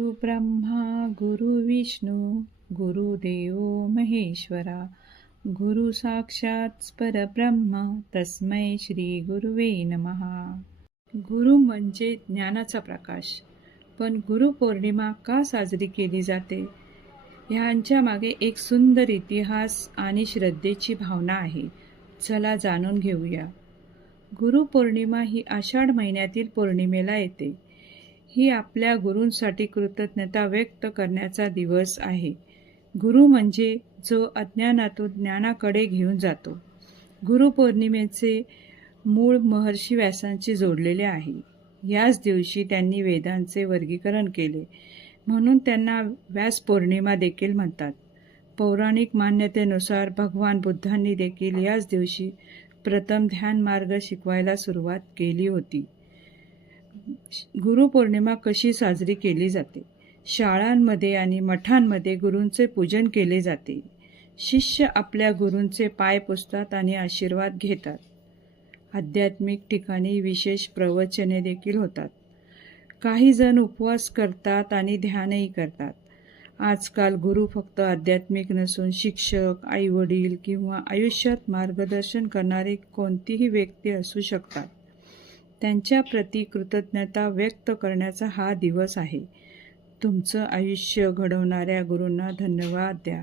गुरु ब्रह्मा गुरु विष्णू गुरुदेव महेश्वरा गुरु साक्षात परब्रह्म तस्मै श्री गुरुवे नमहा गुरु म्हणजे ज्ञानाचा प्रकाश. पण गुरुपौर्णिमा का साजरी केली जाते? ह्यांच्या मागे एक सुंदर इतिहास आणि श्रद्धेची भावना आहे. चला जाणून घेऊया. गुरुपौर्णिमा ही आषाढ महिन्यातील पौर्णिमेला येते. ही आपल्या गुरूंसाठी कृतज्ञता व्यक्त करण्याचा दिवस आहे. गुरु म्हणजे जो अज्ञानातून ज्ञानाकडे घेऊन जातो. गुरुपौर्णिमेचे मूळ महर्षी व्यासांशी जोडलेले आहे. याच दिवशी त्यांनी वेदांचे वर्गीकरण केले. म्हणून त्यांना व्यास पौर्णिमा देखील म्हणतात. पौराणिक मान्यतेनुसार भगवान बुद्धांनी देखील याच दिवशी प्रथम ध्यान मार्ग शिकवायला सुरुवात केली होती. गुरुपौर्णिमा कशी साजरी केली जाते? शाळांमध्ये आणि मठांमध्ये गुरूंचे पूजन केले जाते. शिष्य आपल्या गुरूंचे पाय पुसतात आणि आशीर्वाद घेतात. आध्यात्मिक ठिकाणी विशेष प्रवचने देखील होतात. काही जण उपवास करतात आणि ध्यानही करतात. आजकाल गुरु फक्त आध्यात्मिक नसून शिक्षक आईवडील किंवा आयुष्यात मार्गदर्शन करणारे कोणतीही व्यक्ती असू शकतात. त्यांच्याप्रती कृतज्ञता व्यक्त करण्याचा हा दिवस आहे. तुमचं आयुष्य घडवणाऱ्या गुरूंना धन्यवाद द्या.